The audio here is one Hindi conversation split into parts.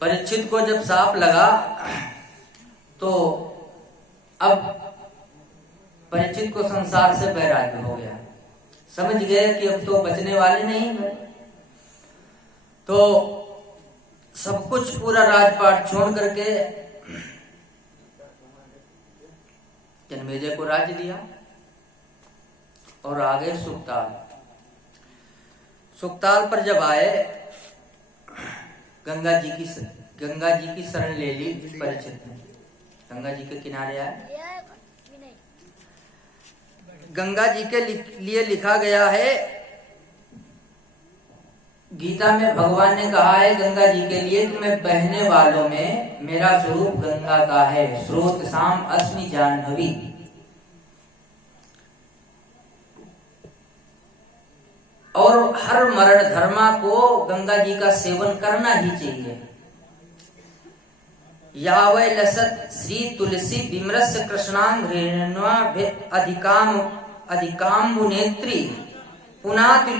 परीक्षित को जब सांप लगा तो अब परीक्षित को संसार से वैराग्य हो गया। समझ गए कि अब तो बचने वाले नहीं हैं। तो सब कुछ पूरा राजपाट छोड़ करके जन्मेजय को राज्य दिया और आ गए सुक्ताल। सुक्ताल पर जब आए गंगा जी की शरण ले ली परीक्षित ने। गंगा जी के किनारे आए। गंगा जी के लिए लिखा गया है, गीता में भगवान ने कहा है गंगा जी के लिए कि मैं बहने वालों में मेरा स्वरूप गंगा का है। स्रोत शाम अस्मि जाह्नवी। और हर मरण धर्मा को गंगा जी का सेवन करना ही चाहिए। यावै लसत श्री तुलसी विमरस कृष्णांग अधिकाम्बुनेत्री पुनाति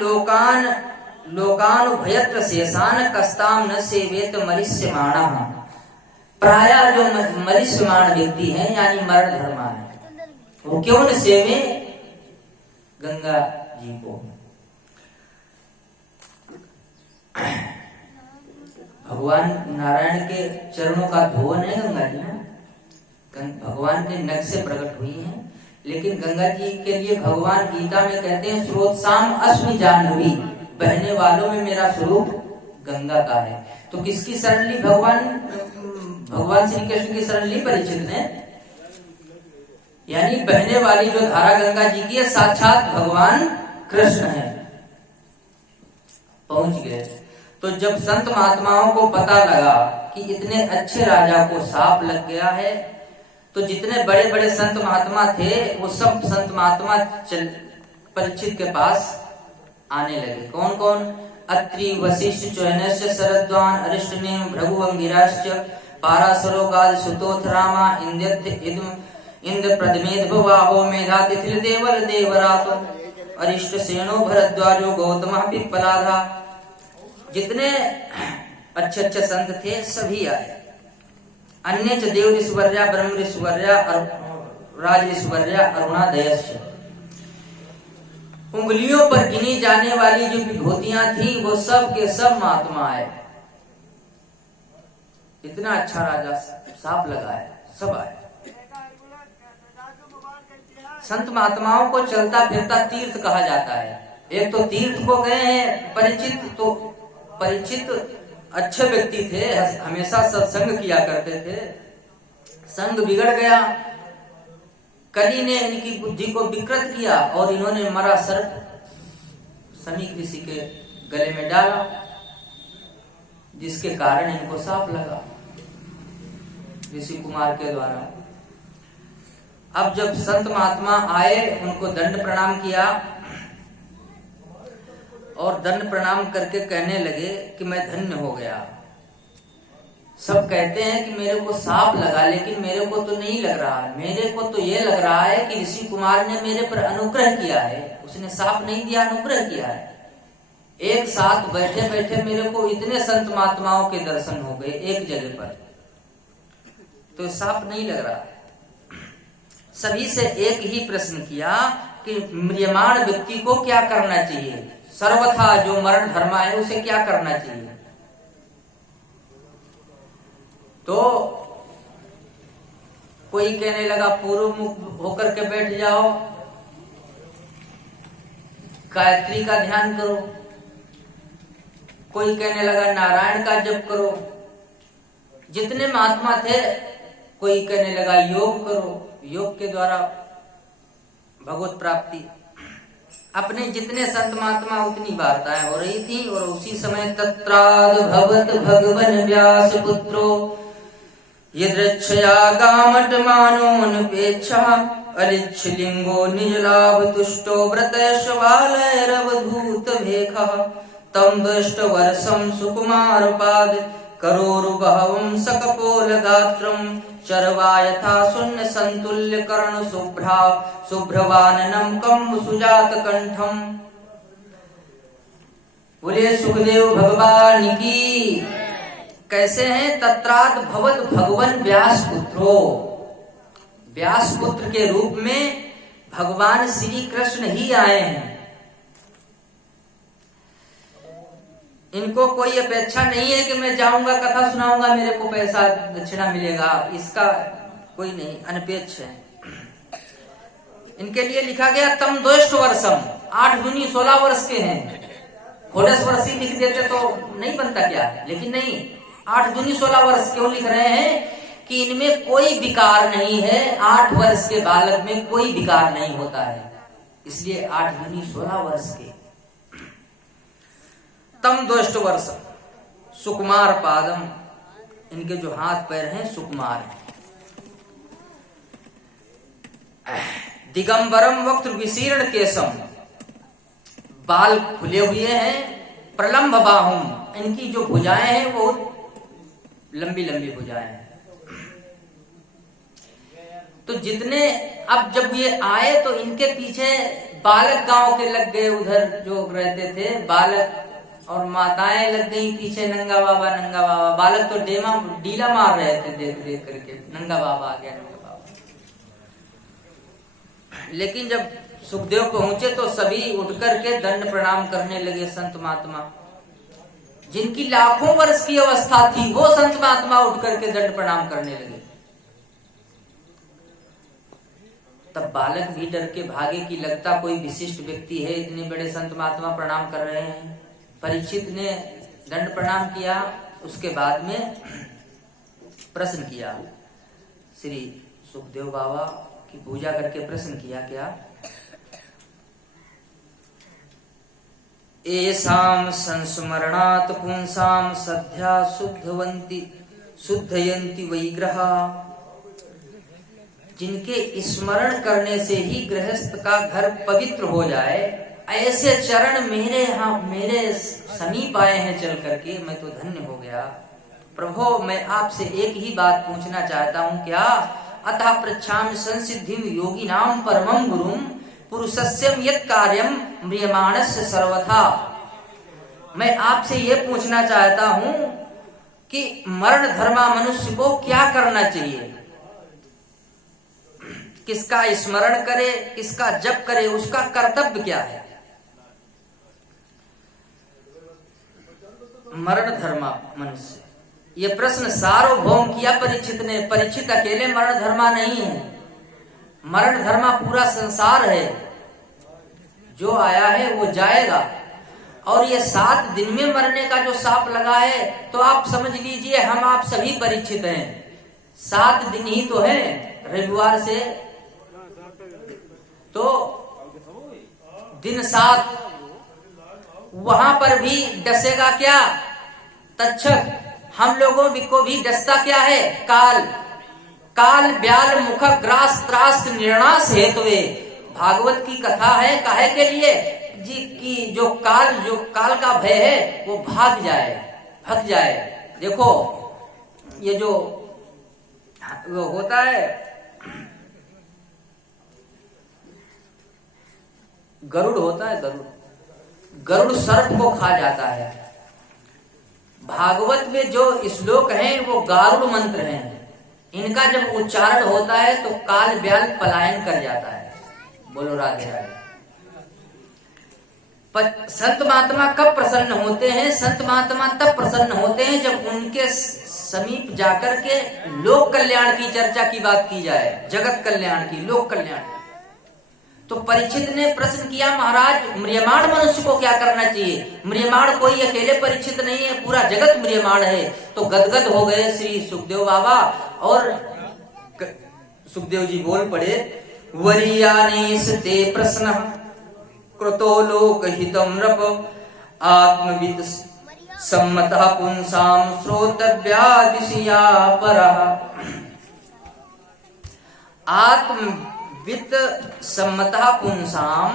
लोकानुभयत्र शेषान कस्ताम न सेवेत मरिष्यमाणः। प्राय जो मरिष्यमाण व्यक्ति है यानी मरण धर्मा है, वो क्यों न सेवे गंगा जी को। भगवान नारायण के चरणों का धोवन है गंगा जी ना। भगवान के नख से प्रकट हुई हैं, लेकिन गंगा जी के लिए भगवान गीता में कहते हैं स्रोत शाम अस्मि जाह्नवी। बहने वालों में मेरा स्वरूप गंगा का है। तो किसकी शरण ली? भगवान श्री कृष्ण की शरण ली परीक्षित ने। यानी बहने वाली जो धारा गंगा जी की है साक्षात भगवान कृष्ण है। पहुंच गए। तो जब संत महात्माओं को पता लगा कि इतने अच्छे राजा को सांप लग गया है, तो जितने बड़े बड़े संत महात्मा थे वो सब संत महात्मा परीक्षित के पास आने लगे। कौन कौन? अत्रि वशिष्ठ चौनश्च शरद्वान अरिष्टनेम भृगुवंगिराश्च पाराशरोगाद सुतोथ रामा इंद्र प्रदमेद भवाहो मेधातिथिल देवल देवरातो अरिष्ट सेनो भरद्वाजो गौतम पिप्पलाधा। जितने अच्छे अच्छे संत थे सभी आए। अन्य च देव ऋषिवर्या ब्रह्म ऋषिवर्या राज ऋषिवर्या अरुणादयश्च। उंगलियों पर गिनी जाने वाली जो विभूतियां थी वो सब के सब महात्मा आए। इतना अच्छा राजा सांप लगा है, सब आए। संत महात्माओं को चलता फिरता तीर्थ कहा जाता है। एक तो तीर्थ को गए हैं परीक्षित, तो परीक्षित अच्छे व्यक्ति थे, हमेशा सत्संग किया करते थे। संग बिगड़ गया, कली ने इनकी बुद्धि को विकृत किया और इन्होंने मरा सर्प शमी ऋषि के गले में डाला, जिसके कारण इनको सांप लगा ऋषि कुमार के द्वारा। अब जब संत महात्मा आए उनको दंड प्रणाम किया और दंड प्रणाम करके कहने लगे कि मैं धन्य हो गया। सब कहते हैं कि मेरे को सांप लगा, लेकिन मेरे को तो नहीं लग रहा है। मेरे को तो ये लग रहा है कि ऋषि कुमार ने मेरे पर अनुग्रह किया है। उसने सांप नहीं दिया, अनुग्रह किया है। एक साथ बैठे बैठे मेरे को इतने संत महात्माओं के दर्शन हो गए एक जगह पर, तो सांप नहीं लग रहा है। सभी से एक ही प्रश्न किया कि म्रियमाण व्यक्ति को क्या करना चाहिए, सर्वथा जो मरण धर्मा है उसे क्या करना चाहिए। तो कोई कहने लगा पूर्व मुख होकर के बैठ जाओ, गायत्री का ध्यान करो। कोई कहने लगा नारायण का जप करो। जितने महात्मा थे, कोई कहने लगा योग करो, योग के द्वारा भगवत प्राप्ति। अपने जितने संत महात्मा उतनी वार्ताएं हो रही थी। और उसी समय तत्राद भवत भगवन व्यास पुत्रो यदृच्छया गामट मानोऽनपेक्षा अलिच्छलिंगो निजलाभ तुष्टो व्रतैश्वालैरवधूत भेखः तम दष्ट वर्षं सुकुमार पाद करोरुबहवं सकपोल गात्रं चरवा यथा शून्य संतुल्य कर्ण शुभ्रवाननं कम्ब सुजात कंठम। बोले सुखदेव भगवान की। कैसे हैं? तत्राद भवत भगवन व्यास पुत्रो, व्यास पुत्र के रूप में भगवान श्री कृष्ण ही आए हैं। इनको कोई अपेक्षा नहीं है कि मैं जाऊंगा कथा सुनाऊंगा मेरे को पैसा दक्षिणा मिलेगा, इसका कोई नहीं, अनपेक्ष है। इनके लिए लिखा गया तम द्वेष्ट वर्षम, 8 दूनी 16 वर्ष के हैं। 16 वर्ष ही लिख देते तो नहीं बनता क्या, लेकिन नहीं, 8 दूनी 16 वर्ष क्यों लिख रहे हैं? कि इनमें कोई विकार नहीं है। 8 वर्ष के बालक में कोई विकार नहीं होता है, इसलिए 8 दूनी 16 वर्ष के। तम द्वेष्ट वर्ष सुकुमार पादम, इनके जो हाथ पैर हैं सुकुमार हैं। दिगंबरम वक्त विशीर्ण केशम, बाल खुले हुए हैं। प्रलंब बाहुम, इनकी जो भुजाएं हैं वो लंबी लंबी भुजाएं हैं। तो जितने, अब जब ये आए तो इनके पीछे बालक गांव के लग गए, उधर जो रहते थे बालक, और माताएं लग गई पीछे, नंगा बाबा नंगा बाबा। बालक तो डीला मार रहे थे देख देख करके, नंगा बाबा आ गया, नंगा बाबा। लेकिन जब सुखदेव पहुंचे तो सभी उठ करके दंड प्रणाम करने लगे। संत महात्मा जिनकी लाखों वर्ष की अवस्था थी, वो संत महात्मा उठ करके दंड प्रणाम करने लगे। तब बालक भी डर के भागे कि लगता कोई विशिष्ट व्यक्ति है, इतने बड़े संत महात्मा प्रणाम कर रहे हैं। परीक्षित ने दंड प्रणाम किया, उसके बाद में प्रश्न किया, श्री सुखदेव बाबा की पूजा करके प्रश्न किया, क्या? एसाम संस्मरणात् पुंसाम सद्या शुद्धयन्ति वैग्रहा, जिनके स्मरण करने से ही गृहस्थ का घर पवित्र हो जाए, ऐसे चरण मेरे समीप आए हैं चल करके, मैं तो धन्य हो गया। प्रभो मैं आपसे एक ही बात पूछना चाहता हूँ, क्या? अतः पृच्छामि संसिद्धिं योगिनां परमं गुरुं पुरुषस्यं यत् कार्यं म्रियमाणस्य सर्वथा। मैं आपसे ये पूछना चाहता हूँ कि मरण धर्मा मनुष्य को क्या करना चाहिए, किसका स्मरण करे, किसका जप करे, उसका कर्तव्य क्या है? मरण धर्मा मनुष्य, ये प्रश्न सार्वभौम किया परीक्षित ने। परीक्षित अकेले मरण धर्मा नहीं है, मरण धर्मा पूरा संसार है। जो आया है वो जाएगा, और ये 7 दिन में मरने का जो साप लगा है, तो आप समझ लीजिए हम आप सभी परीक्षित हैं। 7 दिन ही तो है, रविवार से तो दिन 7, वहां पर भी डसेगा क्या? तक्षक। हम लोगों को भी डसता क्या है? काल। काल ब्याल मुख ग्रास त्रास निर्णास हेतुवे। भागवत की कथा है, काहे के लिए? जी की जो काल का भय है वो भाग जाए। देखो ये जो वो होता है, गरुड़ होता है, गरुड़ सर्प को खा जाता है। भागवत में जो श्लोक हैं वो गारुड़ मंत्र हैं। इनका जब उच्चारण होता है तो काल ब्याल पलायन कर जाता है। बोलो राधे राधे। संत महात्मा कब प्रसन्न होते हैं? संत महात्मा तब प्रसन्न होते हैं जब उनके समीप जाकर के लोक कल्याण की चर्चा की बात की जाए, जगत कल्याण की, लोक कल्याण। तो परीक्षित ने प्रश्न किया, महाराज म्रियमाण मनुष्य को क्या करना चाहिए? म्रियमाण कोई अकेले परीक्षित नहीं है, पूरा जगत म्रियमाण है। तो गदगद हो गए श्री सुखदेव बाबा, और सुखदेव जी बोल पड़े, वरीयानेश ते प्रश्न कृतो लोकहितं नृप आत्मविद सम्मतः पुंसां श्रोतव्यादिशया परः। आत्मविद सम्मतः पुंसां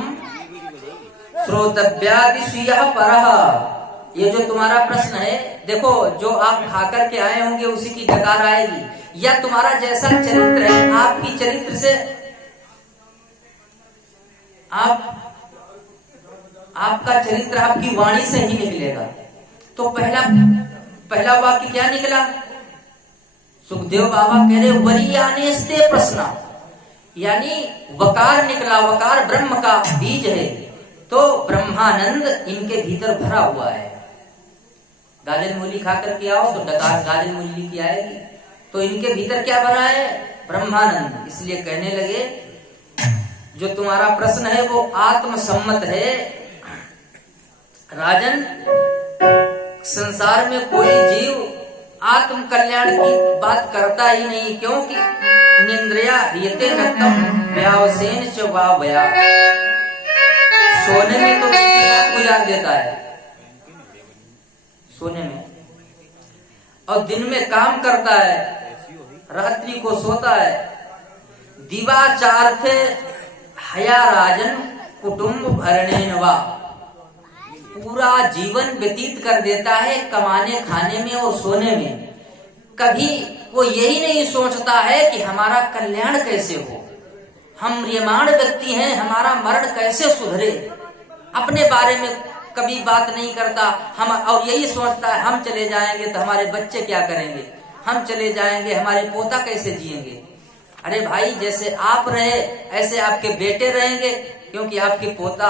श्रोतव्यादिशया परः। ये जो तुम्हारा प्रश्न है, देखो जो आप खाकर के आए होंगे उसी की डकार आएगी, या तुम्हारा जैसा चरित्र है, आपकी चरित्र से आपका चरित्र आपकी वाणी से ही निकलेगा। तो पहला वाक्य क्या निकला? सुखदेव बाबा कह रहे वरीयानेस्ते प्रश्न, यानी वकार निकला, वकार ब्रह्म का बीज है, तो ब्रह्मानंद इनके भीतर भरा हुआ है। गाजर मूली खा करके आओ तो डकार गाजर मूली की आएगी, तो इनके भीतर क्या भरा है? ब्रह्मानंद। इसलिए कहने लगे जो तुम्हारा प्रश्न है वो आत्मसम्मत है राजन। संसार में कोई जीव आत्म कल्याण की बात करता ही नहीं, क्योंकि निंद्रिया हियते नक्तम व्यावसेन च वावया। सोने में तो रात गुजार देता है, सोने में, और दिन में काम करता है, रात्रि को सोता है। दिवाचार्थे हया राजन कुटुंब भरणेन वा, पूरा जीवन व्यतीत कर देता है कमाने खाने में और सोने में। कभी वो यही नहीं सोचता है कि हमारा कल्याण कैसे हो, हम म्रियमाण व्यक्ति हैं, हमारा मरण कैसे सुधरे, अपने बारे में कभी बात नहीं करता। हम और यही सोचता है हम चले जाएंगे तो हमारे बच्चे क्या करेंगे, हम चले जाएंगे हमारे पोता कैसे जिएंगे। अरे भाई, जैसे आप रहे ऐसे आपके बेटे रहेंगे, क्योंकि आपके पोता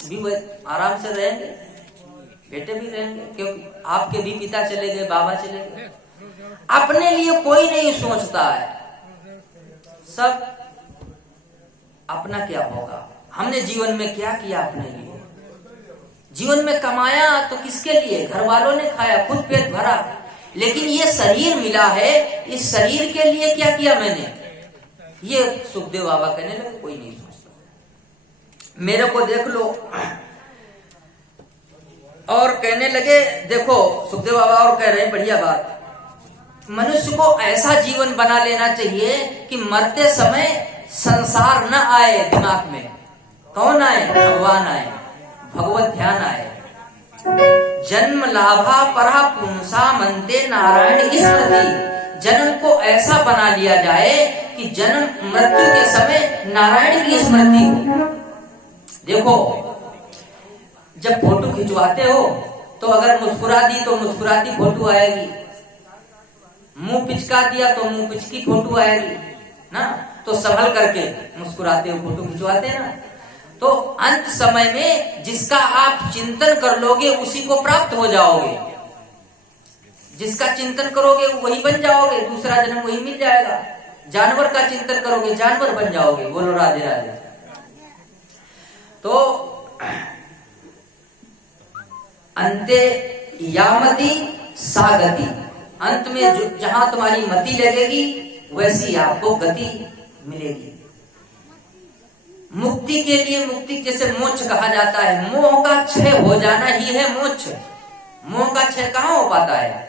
भी आराम से रहेंगे, बेटे भी रहेंगे, क्योंकि आपके भी पिता चले गए, बाबा चले गए। अपने लिए कोई नहीं सोचता है, सब अपना क्या होगा, हमने जीवन में क्या किया अपने लिए। जीवन में कमाया तो किसके लिए? घर वालों ने खाया, खुद पेट भरा, लेकिन ये शरीर मिला है, इस शरीर के लिए क्या किया मैंने, ये सुखदेव बाबा कहने लगे कोई नहीं सोचता। मेरे को देख लो। और कहने लगे, देखो सुखदेव बाबा और कह रहे हैं बढ़िया बात, मनुष्य को ऐसा जीवन बना लेना चाहिए कि मरते समय संसार न आए दिमाग में। कौन आए? भगवान आए, भगवत ध्यान आए। जन्म लाभा परा पुंसा मनते नारायण स्मृति, जन्म को ऐसा बना लिया जाए कि जन्म मृत्यु के समय नारायण की स्मृति हो। देखो, जब फोटो खिंचवाते हो तो अगर मुस्कुरा दी तो मुस्कुराती फोटो आएगी, मुंह पिचका दिया तो मुंह पिचकी फोटो आएगी ना, तो संभल करके मुस्कुराते हो फोटो खिंचवाते ना। तो अंत समय में जिसका आप चिंतन कर लोगे उसी को प्राप्त हो जाओगे, जिसका चिंतन करोगे वही बन जाओगे, दूसरा जन्म वही मिल जाएगा। जानवर का चिंतन करोगे जानवर बन जाओगे। बोलो राधे राधे। तो अंते यामति सागति, अंत में जहां तुम्हारी मति लगेगी वैसी आपको गति मिलेगी। मुक्ति के लिए, मुक्ति जैसे मोक्ष कहा जाता है, मोह का क्षय हो जाना ही है मोक्ष। मोह का क्षय कहां हो पाता है?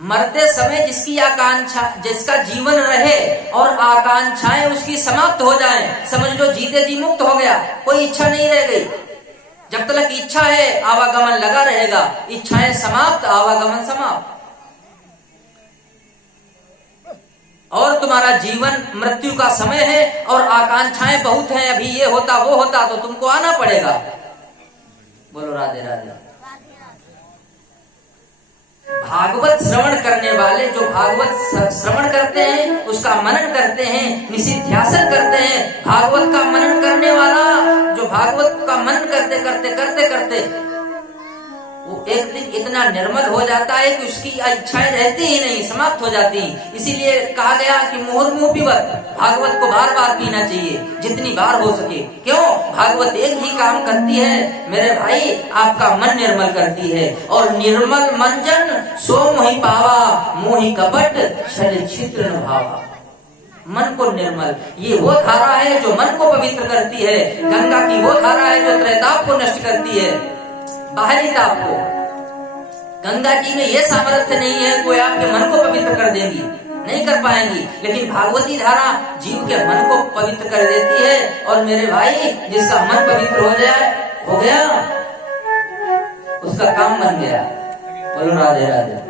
मरते समय जिसकी आकांक्षा, जिसका जीवन रहे और आकांक्षाएं उसकी समाप्त हो जाएं, समझ लो जीते जी मुक्त हो गया, कोई इच्छा नहीं रह गई। जब तक इच्छा है आवागमन लगा रहेगा, इच्छाएं समाप्त, आवागमन समाप्त। और तुम्हारा जीवन मृत्यु का समय है और आकांक्षाएं बहुत हैं, अभी ये होता वो होता, तो तुमको आना पड़ेगा। बोलो राधे राधे। भागवत श्रवण करने वाले, जो भागवत श्रवण करते हैं, उसका मनन करते हैं, निषिध्यासन करते हैं, भागवत का मनन करने वाला जो भागवत का मनन करते करते करते करते वो एक दिन इतना निर्मल हो जाता है कि उसकी इच्छाएं रहती ही नहीं, समाप्त हो जाती हैं। इसीलिए कहा गया कि मुहुर्मुहु पिबत, भागवत को बार बार पीना चाहिए, जितनी बार हो सके। क्यों? भागवत एक ही काम करती है मेरे भाई, आपका मन निर्मल करती है। और निर्मल मन जन सो मोहि पावा, मोहि कपट छल छिद्र न भावा। मन को निर्मल, ये वो धारा है जो मन को पवित्र करती है। गंगा की वो धारा है जो त्रैताप को नष्ट करती है, बाहरी ताप को। गंगा जी में ये सामर्थ्य नहीं है कोई आपके मन को पवित्र कर देगी, नहीं कर पाएंगी। लेकिन भागवती धारा जीव के मन को पवित्र कर देती है। और मेरे भाई, जिसका मन पवित्र हो गया उसका काम बन गया। बोलो राधे राधे।